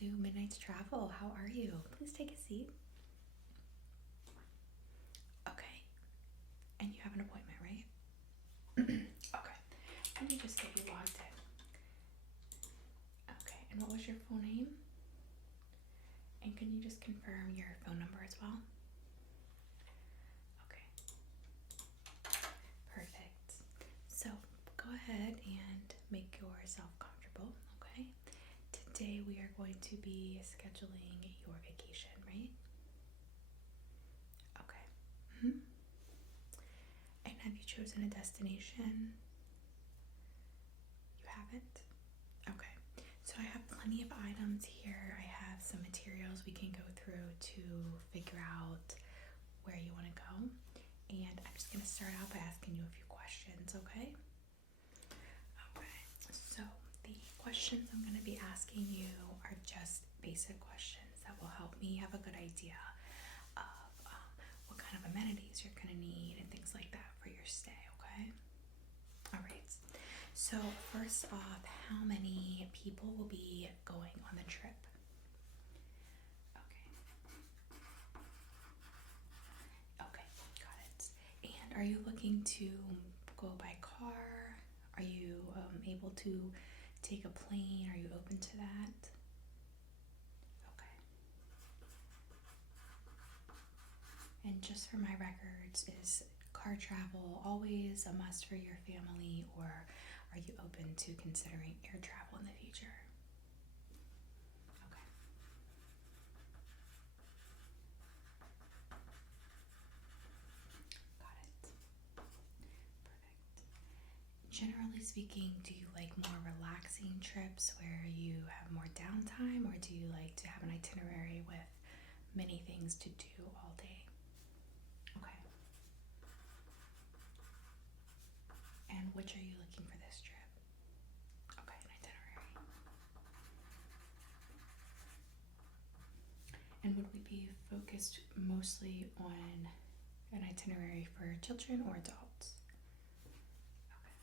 to Midnight's Travel. How are you? Please take a seat. Okay. And you have an appointment, right? Okay. Let me just get you logged in. Okay. And what was your full name? And can you just confirm your phone number as well? Okay. Perfect. So go ahead and make yourself comfortable, okay? Today we are going to be scheduling your vacation, right? Okay. And have you chosen a destination? You haven't? Okay. So I have plenty of items here. I have some materials we can go through to figure out where you want to go. And I'm just going to start out by asking you a few questions, okay? Okay. So the questions I'm going to be asking you are just basic questions that will help me have a good idea of what kind of amenities you're going to need and things like that for your stay, okay? All right. So first off, how many people will be going on the trip? Okay. Okay, got it. And are you looking to go by car? Are you able to take a plane? Are you open to that? Okay. And just for my records, is car travel always a must for your family, or are you open to considering air travel in the future? Okay. Got it. Perfect. Generally speaking, do you like more relaxing trips where you have more downtime, or do you like to have an itinerary with many things to do all day? Okay. And which are you looking for this trip? Okay, an itinerary. And would we be focused mostly on an itinerary for children or adults? Okay.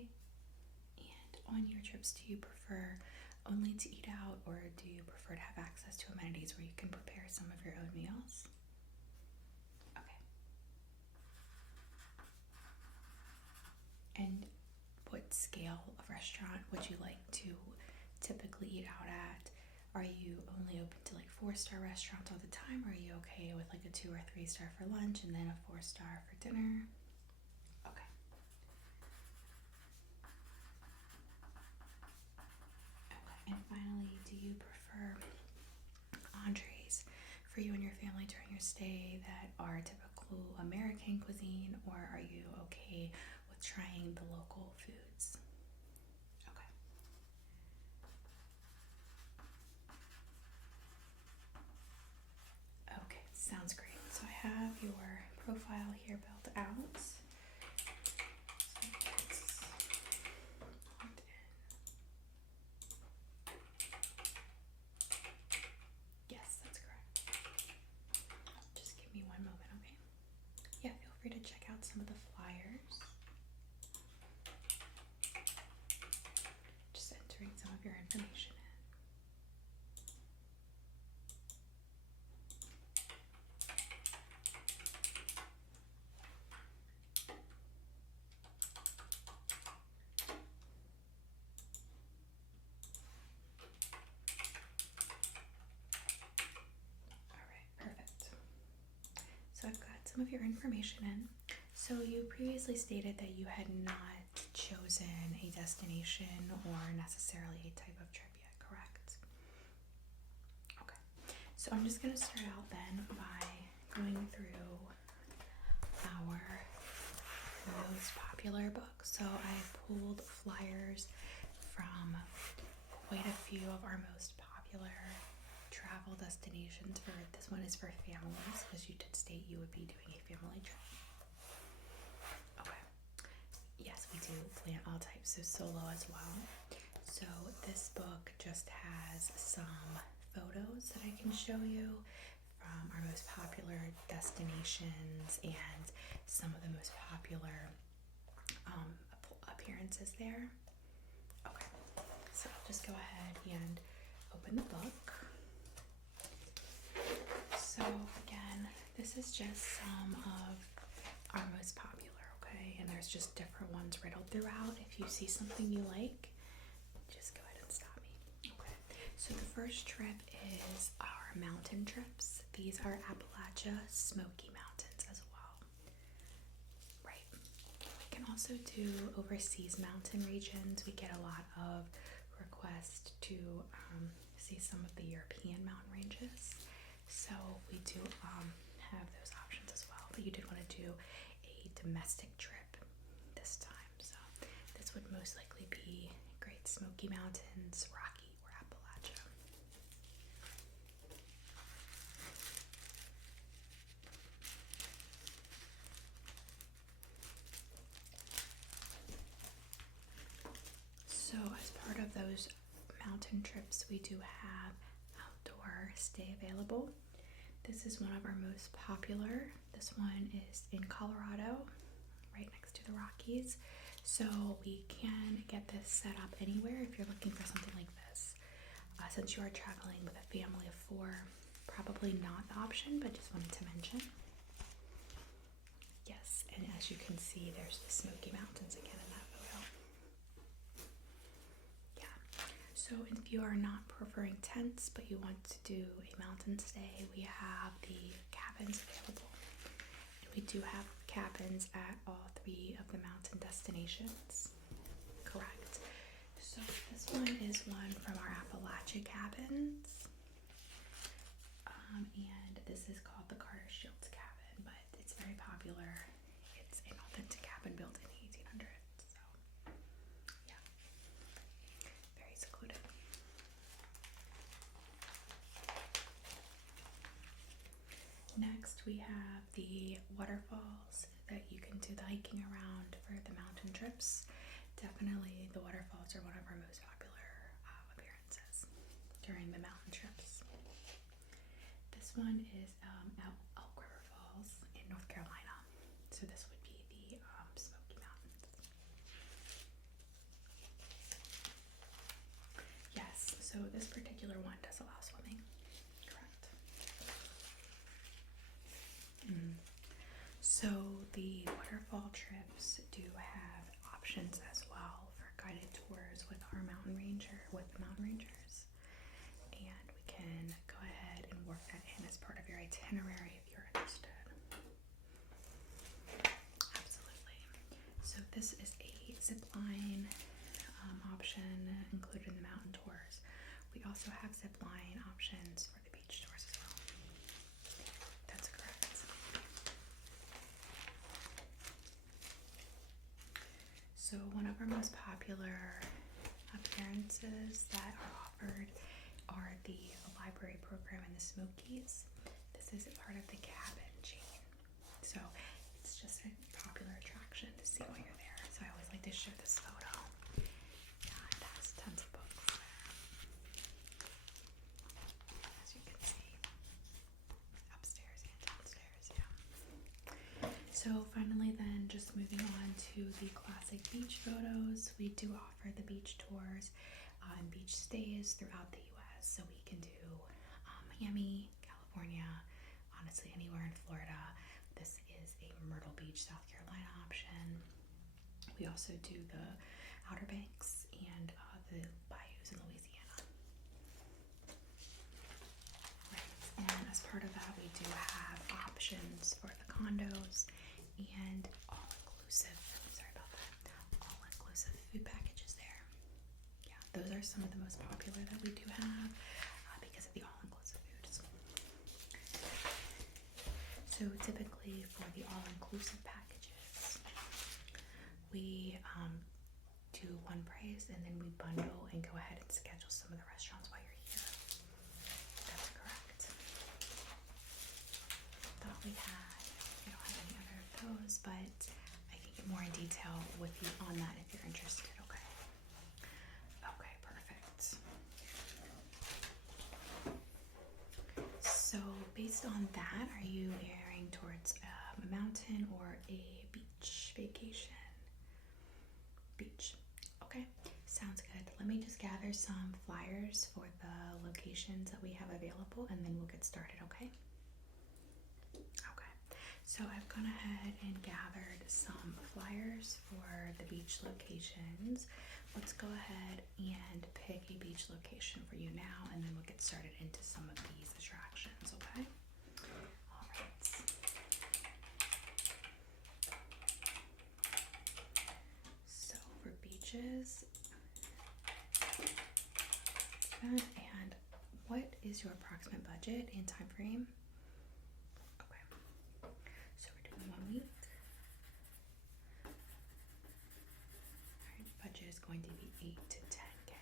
Okay. And on your trips, do you prefer only to eat out, or do you prefer to have access to amenities where you can prepare some of your own meals? Okay. And what scale of restaurant would you like to typically eat out at? Are you only open to like 4-star restaurants all the time, or are you okay with like a 2 or 3-star for lunch and then a 4-star for dinner? Okay. Okay. And finally, do you prefer entrees for you and your family during your stay that are typical American cuisine, or are you okay with trying the local foods? Okay. Okay, sounds great. So I have your profile here built out. So let's log in. Yes, that's correct. Just give me one moment, okay? Yeah, feel free to check out some of the flyers. Just entering some of your information in. Alright, perfect. So I've got some of your information in. So you previously stated that you had not chosen a destination or necessarily a type of trip yet, correct? Okay. So I'm just going to start out then by going through our most popular books. So I pulled flyers from quite a few of our most popular travel destinations. For this one is for families, because you did state you would be doing a family trip. Okay. Yes, we do plan all types of solo as well. So this book just has some photos that I can show you from our most popular destinations and some of the most popular appearances there? Okay, so I'll just go ahead and open the book. So again, this is just some of our most popular, okay? And there's just different ones riddled throughout. If you see something you like, just go ahead and stop me. Okay, so the first trip is our mountain trips. These are Appalachia Smoky Mountains as well. Right. We can also do overseas mountain regions. We get a lot of requests to see some of the European mountain ranges. So we do have those options as well. But you did want to do a domestic trip this time. So this would most likely be Great Smoky Mountains, Rocky, or Appalachia. So as part of those mountain trips, we do have outdoor stay available. This is one of our most popular. This one is in Colorado, right next to the Rockies. So we can get this set up anywhere if you're looking for something like this. Since you are traveling with a family of 4, probably not the option, but just wanted to mention. Yes, and as you can see, there's the Smoky Mountains again in that photo. Yeah, so if you are not preferring tents, but you want to do a mountain stay, we have the cabins available. And we do have cabins at all 3 of the mountain destinations. Correct. So this one is one from our Appalachia cabins. And this is called the Carter Shields cabin, but it's very popular. It's an authentic cabin built in the 1800s. So, yeah, very secluded. Next, we have the waterfalls that you can do the hiking around for the mountain trips. Definitely, the waterfalls are one of our most popular appearances during the mountain trips. This one is Elk River Falls in North Carolina. So this would be the Smoky Mountains. Yes, so this particular one does allow swimming. Correct. So the waterfall trips do have options as well for guided tours with the mountain rangers. And we can go ahead and work that in as part of your itinerary if you're interested. Absolutely. So this is a zip line option included in the mountain tours. We also have zip line options for the beach tours as well. That's correct. So one of our most popular appearances that are offered are the library program in the Smokies. This is a part of the cabin chain. So it's just a popular attraction to see while you're there. So I always like to show this photo. Yeah, it has tons of books there. As you can see. Upstairs and downstairs, yeah. So finally then, just moving on to the classic beach photos. We do offer the beach tours and beach stays throughout the U.S. So we can do Miami, California, honestly anywhere in Florida. This is a Myrtle Beach, South Carolina option. We also do the Outer Banks and the bayous in Louisiana. Right, and as part of that, we do have options for the condos and all-inclusive food packages there. Yeah, those are some of the most popular that we do have because of the all-inclusive foods. So typically for the all-inclusive packages, we do one price and then we bundle and go ahead and schedule some of the restaurants while you're here. That's correct. Thought we don't have any other of those, but I can get more in detail with you on that if you're interested. Okay, perfect. So based on that, are you erring towards a mountain or a beach vacation? me just gather some flyers for the locations that we have available, and then we'll get started, okay? Okay, so I've gone ahead and gathered some flyers for the beach locations. Let's go ahead and pick a beach location for you now, and then we'll get started into some of these attractions, okay? All right. So for beaches, and what is your approximate budget and time frame? Okay, so we're doing 1 week. Alright, budget is going to be 8 to 10K,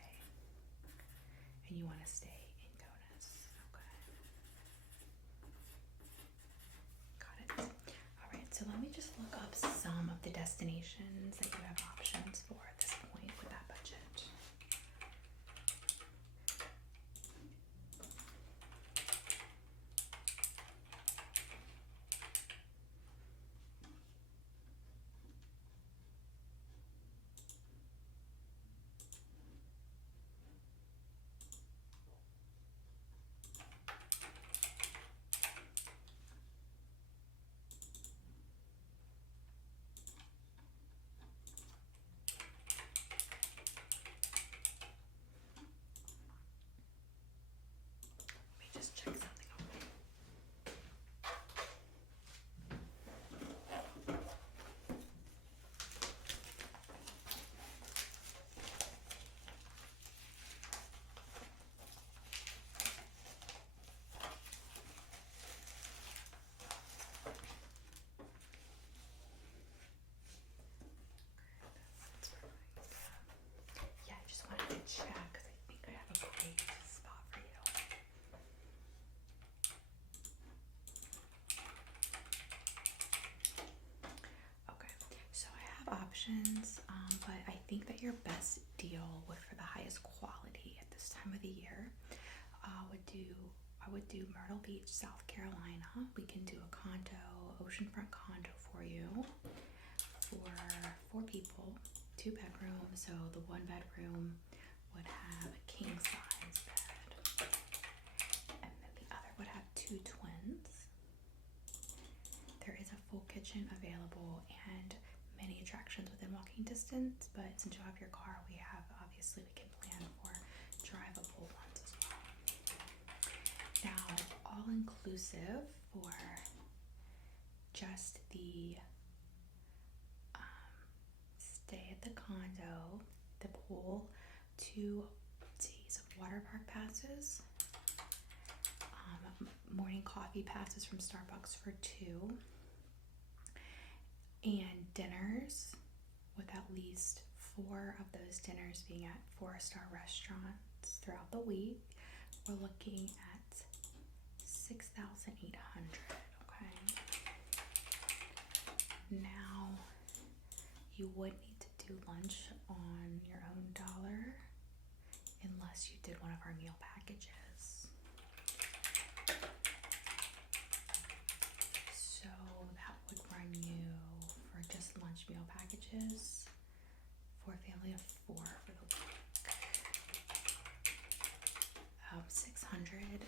and you want to stay in Conus. Okay, got it. Alright, so let me just look up some of the destinations that you have options for at this point with that budget. Let me just check something out. Yeah, I just wanted to check because I think I have a great spot for you. Okay, so I have options, but I think that your best deal for the highest quality at this time of the year I would do Myrtle Beach, South Carolina. We can do a condo, oceanfront condo for you for 4 people, 2 bedrooms. So the 1 bedroom would have a king size bed, and then the other would have 2 twins. There is a full kitchen available and many attractions within walking distance, but since you have your car, we can plan for drivable ones as well. Now, all inclusive for just the stay at the condo, the pool, 2 days of water park passes, morning coffee passes from Starbucks for 2, and dinners with at least 4 of those dinners being at 4-star restaurants throughout the week. We're looking at $6,800. Okay. Now, you would need to do lunch on your own dollar unless you did one of our meal packages. So that would run you for just lunch meal packages for a family of 4 for the week. $600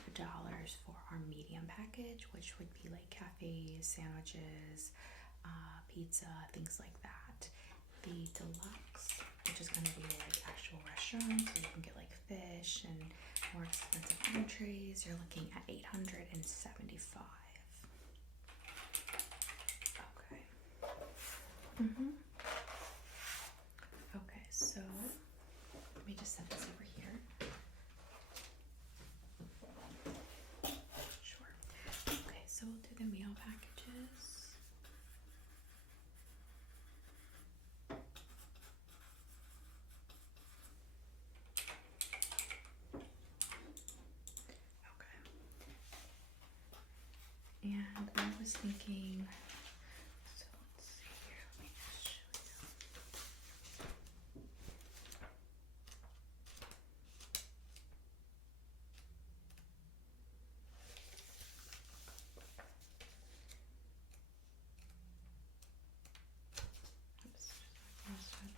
for our medium package, which would be like cafes, sandwiches, pizza, things like that. The deluxe, which is going to be like actual restaurants, so you can get like fish and more expensive entrees, you're looking at $875. Okay. Okay, so let me just set this over here. Sure. Okay, so we'll do the meal packages. And I was thinking, so let's see here, let me just show you. Oops, just my crossword.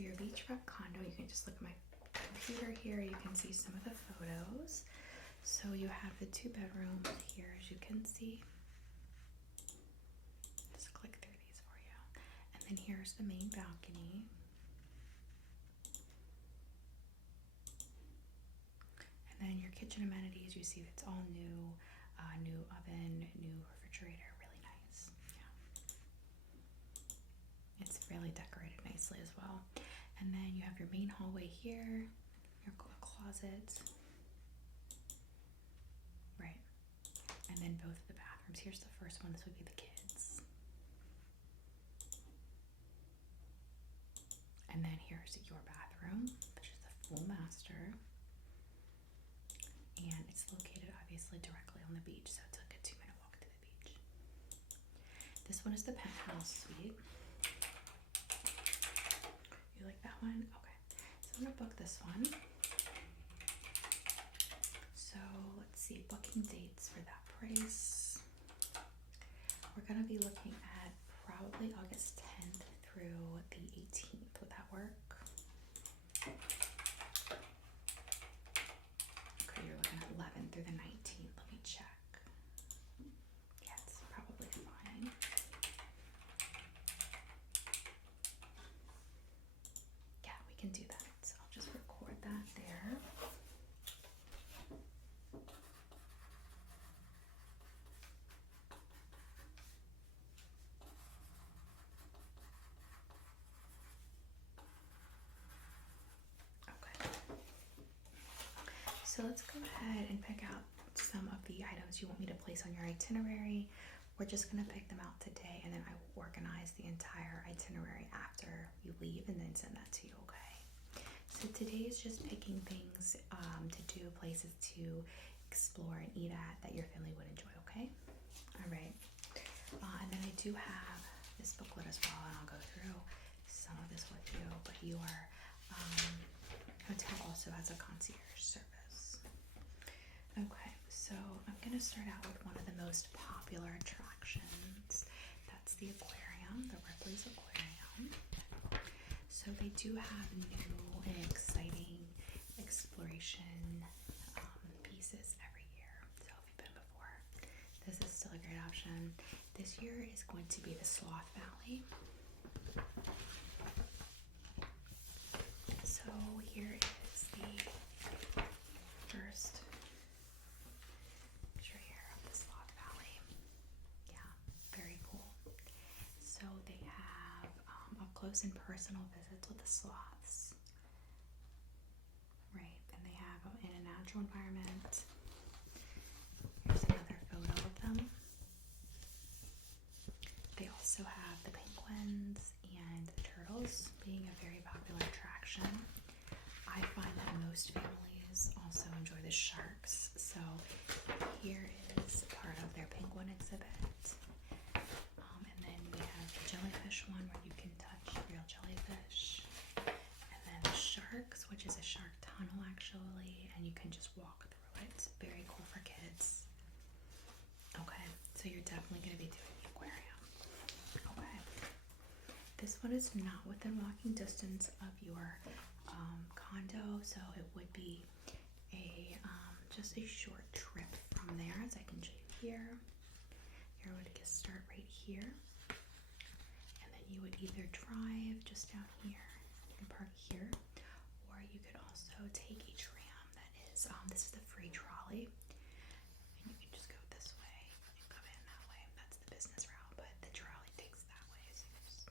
so your beachfront condo, you can just look at my computer here, you can see some of the photos. So you have the 2 bedrooms here, as you can see. Just click through these for you. And then here's the main balcony. And then your kitchen amenities, you see it's all new, new oven, new refrigerator, really nice. Yeah. It's really decorated nicely as well. And then you have your main hallway here, your closet. Right. And then both of the bathrooms. Here's the first one. This would be the kids. And then here's your bathroom, which is the full master. And it's located obviously directly on the beach, so it's like a 2-minute walk to the beach. This one is the penthouse suite. You like that one? Okay. So I'm gonna book this one. So let's see, booking dates for that price. We're gonna be looking at probably August 10th through the 18th. Would that work? Okay, you're looking at 11th through the 19th. Let me check. Yeah, it's probably fine. Yeah, we can do that. So I'll just record that there. So let's go ahead and pick out some of the items you want me to place on your itinerary. We're just going to pick them out today, and then I will organize the entire itinerary after you leave and then send that to you, okay? So today is just picking things to do, places to explore and eat at that your family would enjoy, okay? All right. And then I do have this booklet as well, and I'll go through some of this with you, but your hotel also has a concierge service. Okay, so I'm going to start out with one of the most popular attractions. That's the aquarium, the Ripley's Aquarium. So they do have new and exciting exploration pieces every year. So if you've been before, this is still a great option. This year is going to be the Sloth Valley. So here is the first picture here of the Sloth Valley. Yeah, very cool. So they have up close and personal visits with the sloths. Right, and they have them in a natural environment. Here's another photo of them. They also have the penguins and the turtles being a very popular attraction. I find that most families also enjoy the sharks. So here is part of their penguin exhibit. And then we have the jellyfish one where you can touch real jellyfish. And then the sharks, which is a shark tunnel actually, and you can just walk through it. It's very cool for kids. Okay, so you're definitely going to be doing the aquarium. Okay. This one is not within walking distance of your condo, so it would be a just a short trip from there, as I can show you here. You're going to get start right here, and then you would either drive just down here, you can park here, or you could also take a tram that is this is the free trolley, and you can just go this way and come in that way. That's the business route, but the trolley takes that way. So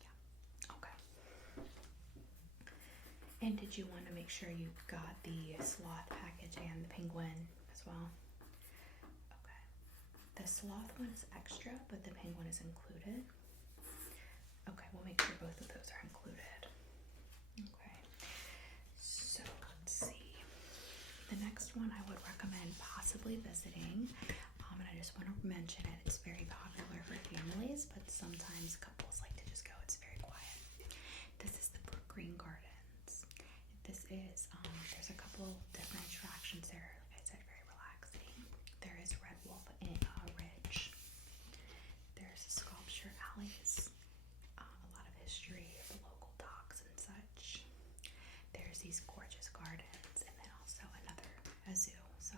yeah, okay. And did you want to make sure you got the sloth package and the penguin as well? Okay. The sloth one is extra, but the penguin is included. Okay, we'll make sure both of those are included. Okay. So let's see. The next one I would recommend possibly visiting, and I just want to mention it. It's very popular for families, but sometimes couples like to just go. It's very quiet. This is the Brook Green Gardens. This is, there's a couple different attractions there. Like I said, very relaxing. There is Red Wolf Ridge. There's sculpture alleys, a lot of history, the local docks and such. a zoo. So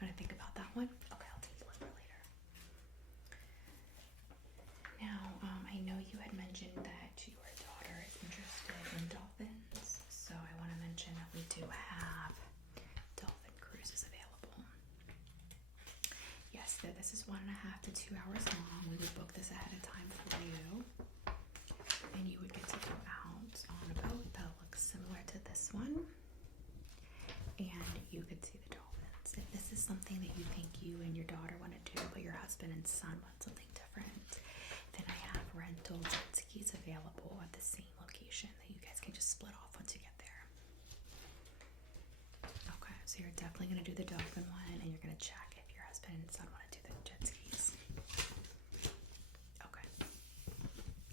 gonna think about that one. Okay, I'll take a look for later. Now, I know you had mentioned that your daughter is interested in dolphins, so I want to mention that we do have dolphin cruises available. Yes, this is 1.5 to 2 hours long. We would book this ahead of time for you, and you would get to go out on a boat that looks similar to this one, and you could see the dolphins. If this is something that you think you and your daughter want to do, but your husband and son want something different, then I have rental jet skis available at the same location that you guys can just split off once you get there. Okay, so you're definitely going to do the dolphin one, and you're going to check if your husband and son want to do the jet skis. Okay.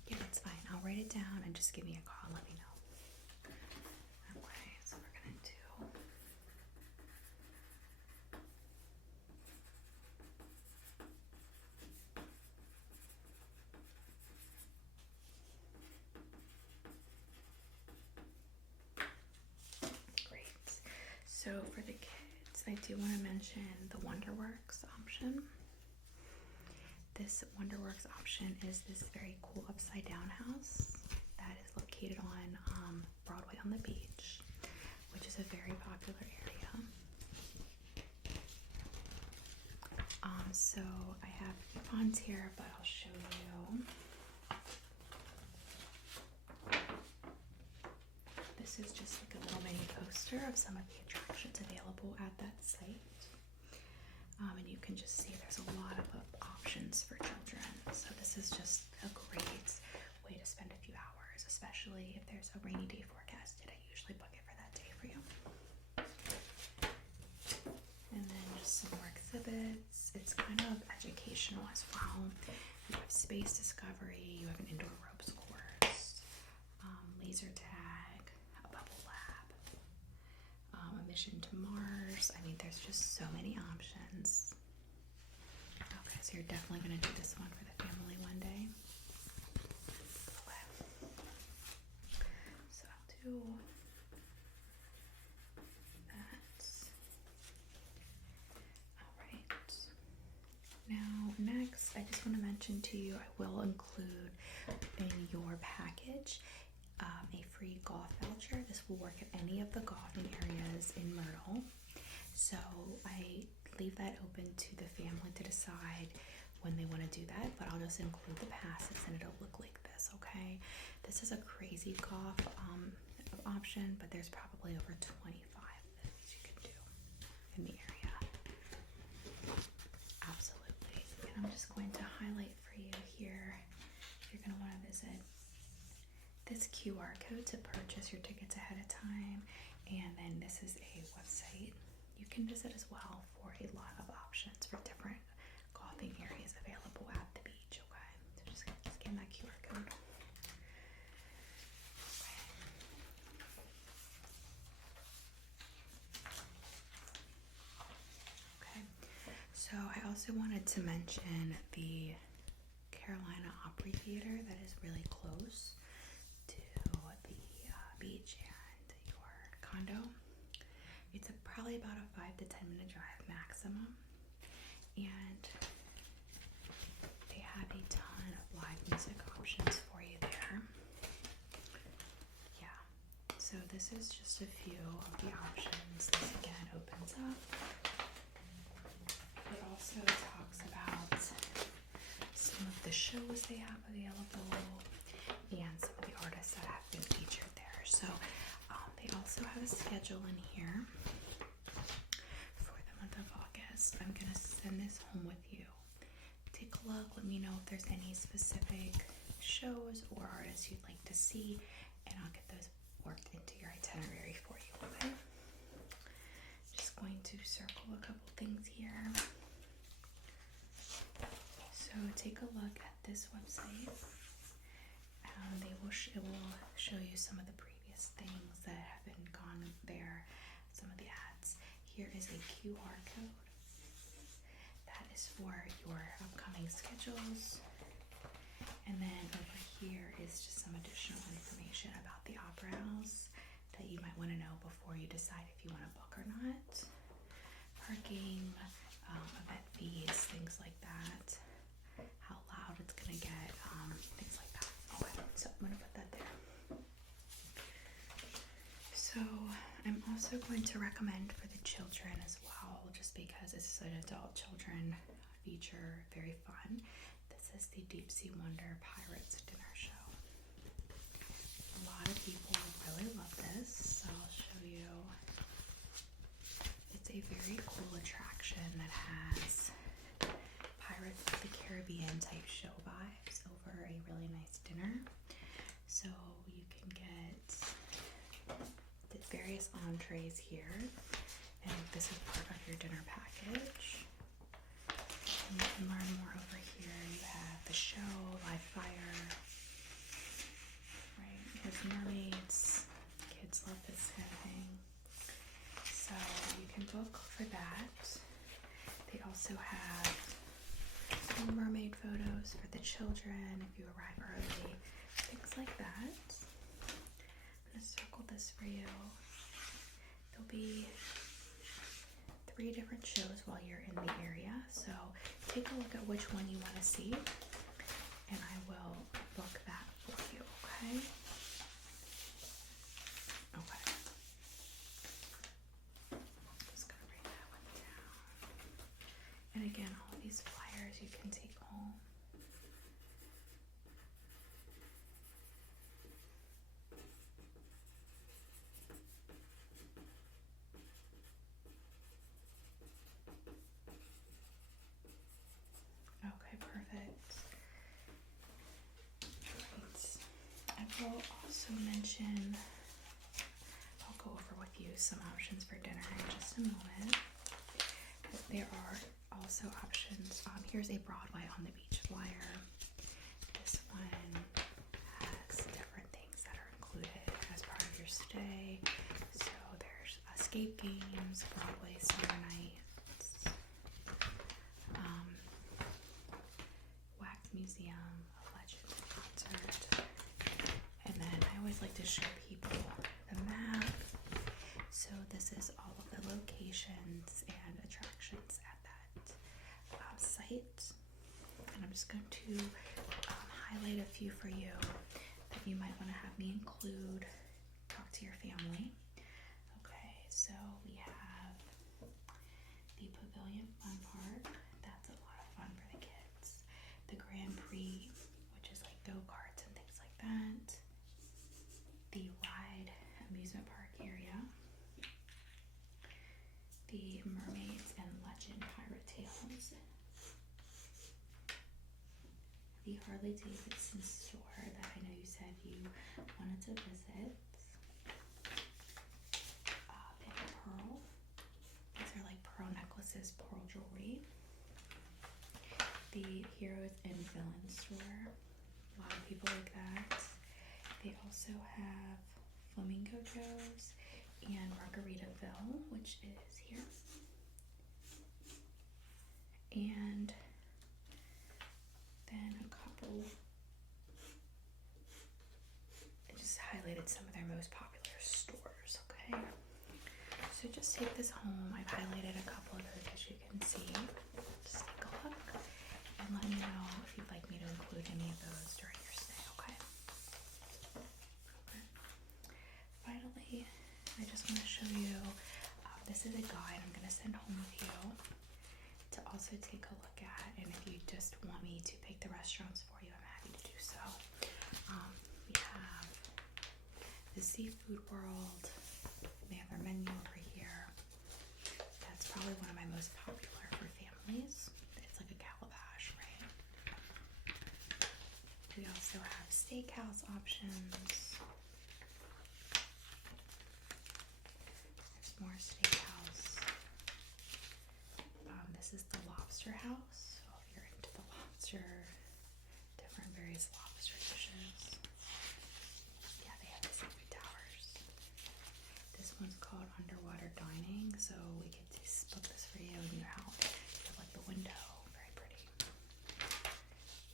Yeah, that's fine. I'll write it down and just give me a call and let me know. Okay, so we're going to do... Great. So for the kids, I do want to mention the Wonderworks option. This Wonderworks option is this very cool upside down house that is located on Broadway on the beach, which is a very popular area. So I have coupons here, but I'll show you. This is just like a little mini poster of some of the attractions available at that site. And you can just see there's a lot of options for children. So this is just a great way to spend a few hours, especially if there's a rainy day forecasted. I usually book it for that day for you. And then just some more exhibits. It's kind of educational as well. You have space discovery, you have an indoor ropes course, laser tag, a bubble lab, a mission to Mars. I mean, there's just so many options. Okay, so you're definitely going to do this one for the family one day. Okay. So I'll do that. Alright. Now, next, I just want to mention to you, I will include in your package a free golf voucher. This will work at any of the golfing areas in Myrtle. So I leave that open to the family to decide when they want to do that, but I'll just include the passes and it'll look like this, okay? This is a crazy golf option, but there's probably over 25 that you can do in the area. Absolutely. And I'm just going to highlight for you here. You're going to want to visit this QR code to purchase your tickets ahead of time, and then this is a website you can visit as well for a lot of options for different golfing areas available at the beach. Okay, so just scan that QR code. Okay, so I also wanted to mention the Carolina Opry Theater that is really close to the beach and your condo. It's probably about a 5 to 10 minute drive maximum, and they have a ton of live music options for you there. Yeah, so this is just a few of the options. This again opens up. It also talks about some of the shows they have available and some of the artists that have been featured there. So they also have a schedule in here for the month of August. I'm going to send this home with you. Take a look. Let me know if there's any specific shows or artists you'd like to see, and I'll get those worked into your itinerary for you, okay? Just going to circle a couple things here. So take a look at this website. It will show you some of the previous things that have been gone there, some of the ads. Here is a QR code. That is for your upcoming schedules. And then over here is just some additional information about the Opera House you might want to know before you decide if you want to book or not. Parking, event fees, things like that. How loud it's going to get, things like that. Okay, so I'm going to put that there. So I'm also going to recommend for the children as well, just because it's an adult children feature, very fun. This is the Deep Sea Wonder Pirates dinner show. A lot of people really love this, so I'll show you. It's a very cool attraction that has Pirates of the Caribbean type show vibes over a really nice dinner. So you can get the various entrees here, and this is part of your dinner package. And you can learn more over here. You have the show, live fire, right? Here's mermaids. Kids love this kind of thing. So you can book for that. They also have some mermaid photos for the children if you arrive early, things like that. I'm going to circle this for you. There'll be 3 different shows while you're in the area, so take a look at which one you want to see, and I will book that for you, okay? Okay. Just gonna write that one down. And again, all of these flyers you can take home. Okay, perfect. Right. I will also mention, I'll go over with you some options for dinner in just a moment. But there are also options. Here's a Broadway on the Beach flyer. This one has different things that are included as part of your stay. So there's escape games, Broadway summer nights, wax museum, a legend concert, and then I always like to show people the map. So this is all of the locations and attractions at that site, and I'm just going to highlight a few for you that you might want to have me include. Talk to your family. Okay, so we have the Pavilion Fun Park. That's a lot of fun for the kids. The Grand Prix, which is like go-karts and things like that. The Ride amusement park area. The Mermaids and Legend Pirate Tales. The Harley Davidson store that I know you said you wanted to visit. They have pearl. These are like pearl necklaces, pearl jewelry. The Heroes and Villains store. A lot of people like that. They also have Flamingo Joe's and Margaritaville, which is here. And then a couple, I just highlighted some of their most popular stores, okay? So just take this home. I've highlighted a couple of those as you can see. Just take a look and let me know if you'd like me to include any of those during your stay, okay? Okay. Finally, I just want to show you, this is a guide I'm going to send home with you to also take a look at, and if you just want me to pick the restaurants for you, I'm happy to do so. We have the Seafood World. They have their menu over here. That's probably one of my most popular for families. It's like a calabash, right? We also have steakhouse options. There's more steakhouse. This is the Lobster House. So if you're into the lobster, different various lobster dishes. Yeah, they have the seafood towers. This one's called Underwater Dining. So we get to book this for you, and you have like the window, very pretty.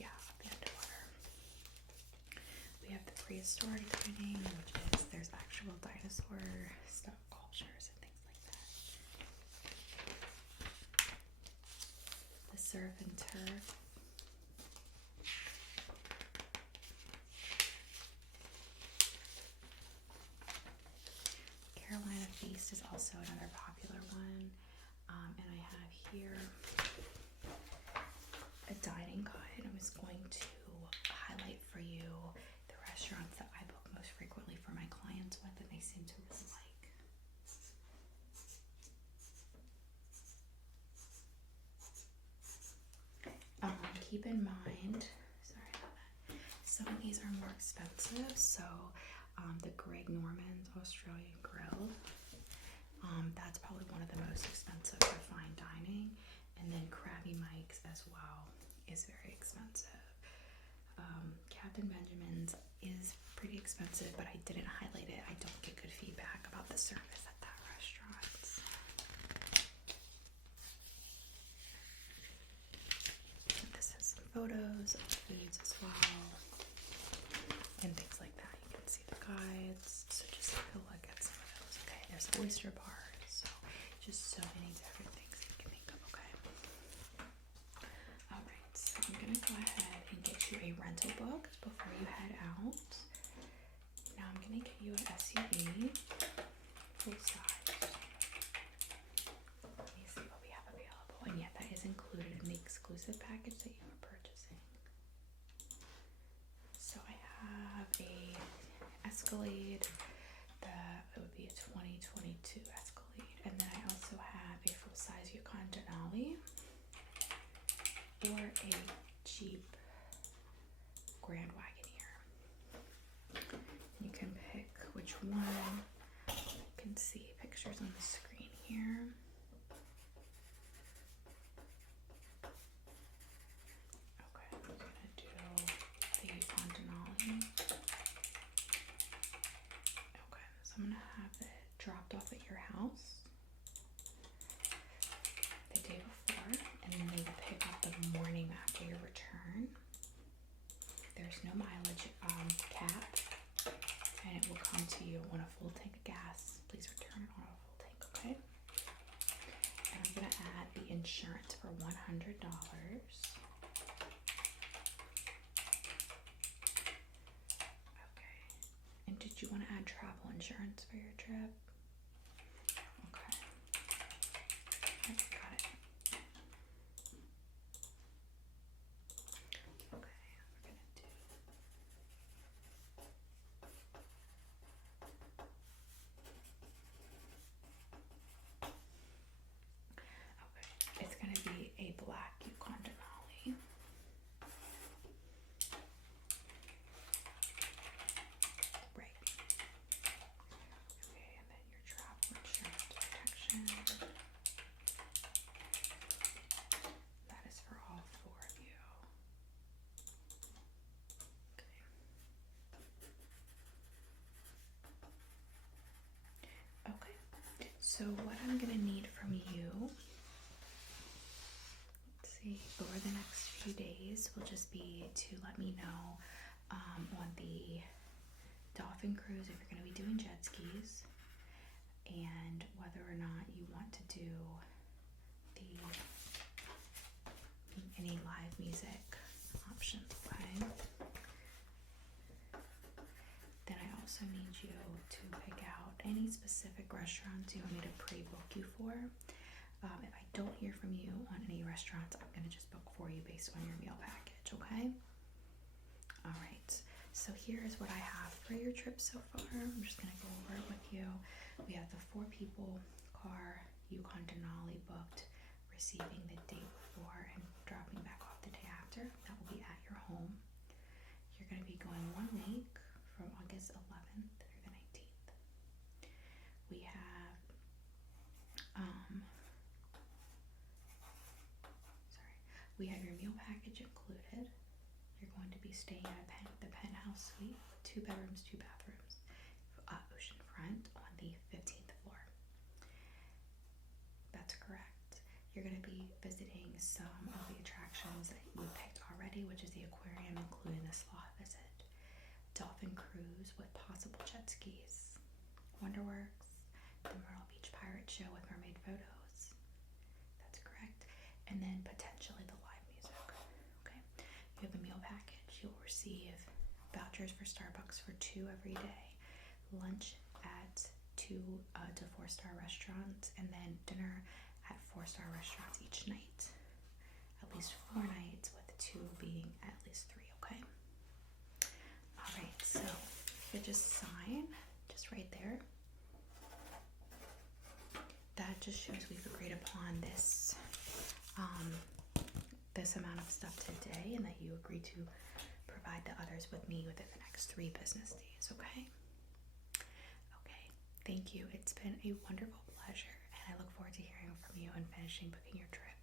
Yeah, the underwater. We have the Prehistoric Dining, which is there's actual dinosaur sculptures and things like that. The surf and turf. Carolina Feast is also another popular one. And I have here a dining guide. I was going to highlight for you the restaurants that I book most frequently for my clients with, and they seem to really like. Keep in mind, sorry about that, some of these are more expensive. So the Greg Norman's Australian Grill, that's probably one of the most expensive for fine dining. And then Krabby Mike's as well is very expensive. Captain Benjamin's is pretty expensive, but I didn't highlight it. I don't get good feedback about the service at that restaurant. This has some photos of the foods as well, and things like that. You can see the guides, so just take a look at some of those. Okay, there's oyster bars, so just so many different things you can think of. Okay. All right, so I'm gonna go ahead and get you a rental booked before you head out. Now I'm gonna get you an SUV, full size. Let me see what we have available, and yeah, that is included in the exclusive package that you are purchasing. So I have a Escalade. It would be a 2022 Escalade, and then I also have a full-size Yukon Denali or a Jeep Grand Wagoneer. You can pick which one. You can see pictures on the screen here. Okay, I'm gonna do the Yukon Denali. Okay, so I'm gonna have it dropped off at your house the day before, and then they will pick up the morning after your return. There's no mileage cap, and it will come to you on a full tank of gas. Please return it on a full tank, okay? And I'm gonna add the insurance for $100. Okay. And did you want to add travel insurance for your trip? Okay. Yep, got it. Okay, we're gonna do. Okay, it's gonna be a black Yukon Denali. Right. Okay, and then your travel insurance protection. That is for all four of you. Okay. Okay. So what I'm gonna need from you, let's see, over the next few days will just be to let me know on the dolphin cruise if you're going to be doing jet skis, and whether or not you want to do any live music options. Okay. Then I also need you to pick out any specific restaurants you want me to pre-book you for. If I don't hear from you on any restaurants, I'm going to just book for you based on your meal package, okay? All right, so here's what I have for your trip so far. I'm just going to go over it with you. We have the 4-people car Yukon Denali booked, receiving the day before and dropping back off the day after. That will be at your home. You're going to be going 1 week from August 11th through the 19th. We have we have your meal package included. You're going to be staying at the penthouse suite with 2 bedrooms, 2 bathrooms, oceanfront on the 15th floor. That's correct. You're going to be visiting some of the attractions that you picked already, which is the aquarium, including the sloth visit, dolphin cruise with possible jet skis, Wonderworks, the Myrtle Beach Pirate Show with mermaid photos. That's correct. And then potentially the live music. Okay. You have the meal package. You'll receive vouchers for Starbucks for 2 every day, lunch at 2 to 4-star restaurants, and then dinner at 4-star restaurants each night. At least 4 nights, with 2 being at least 3, okay? Alright, so you just sign, just right there. That just shows we've agreed upon this this amount of stuff today, and that you agree to provide the others with me within the next 3 business days, okay? Okay, thank you. It's been a wonderful pleasure, and I look forward to hearing from you and finishing booking your trip.